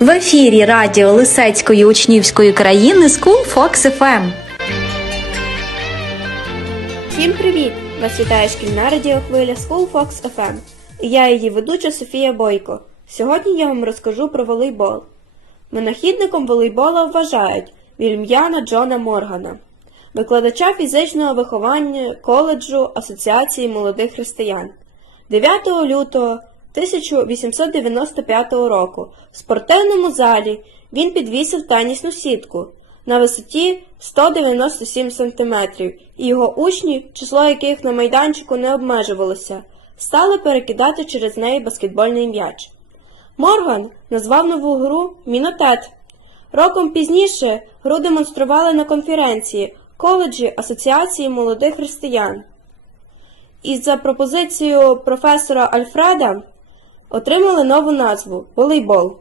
В ефірі радіо Лисецької учнівської країни School Fox FM. Всім привіт! Вас вітає шкільна радіохвиля School Fox FM. І я її ведуча Софія Бойко. Сьогодні я вам розкажу про волейбол. Винахідником волейбола вважають Вільям'яна Джона Моргана, викладача фізичного виховання коледжу Асоціації молодих християн. 9 лютого 1895 року в спортивному залі він підвісив тенісну сітку на висоті 197 см, і його учні, число яких на майданчику не обмежувалося, стали перекидати через неї баскетбольний м'яч. Морган назвав нову гру Мінотет. Роком пізніше гру демонстрували на конференції коледжі Асоціації молодих християн. І за пропозицією професора Альфреда отримали нову назву волейбол.